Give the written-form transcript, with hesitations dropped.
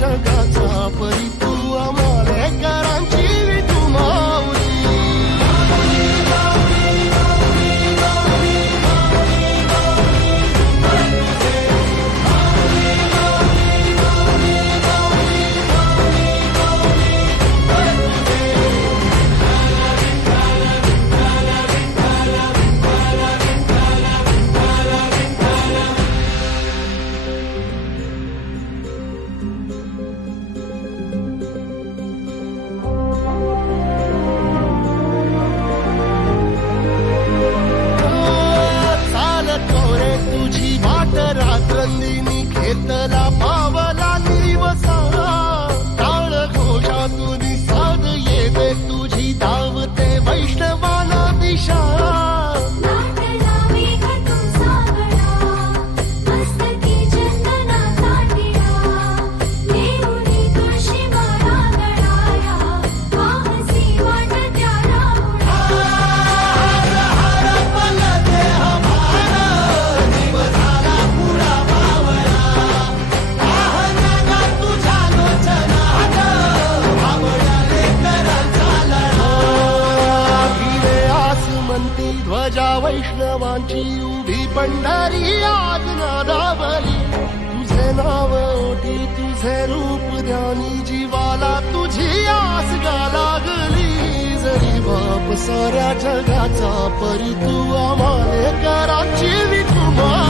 जगाचा परी तू आम्हाला करांची विठू माऊली. रात्रंदिनी खेतला पावला दिवसा टाळ घोषातून साध येते तुझी धावते वैष्णवाला दिशा. ध्वजा वैष्णवांची उभी पंढरी आज नादावली. तुझे नाव ओठी तुझे रूप ध्यानी जीवाला तुझी आस गा लागली. जरी बाप साऱ्या जगाचा परी तू आम्हाला कराची विठू.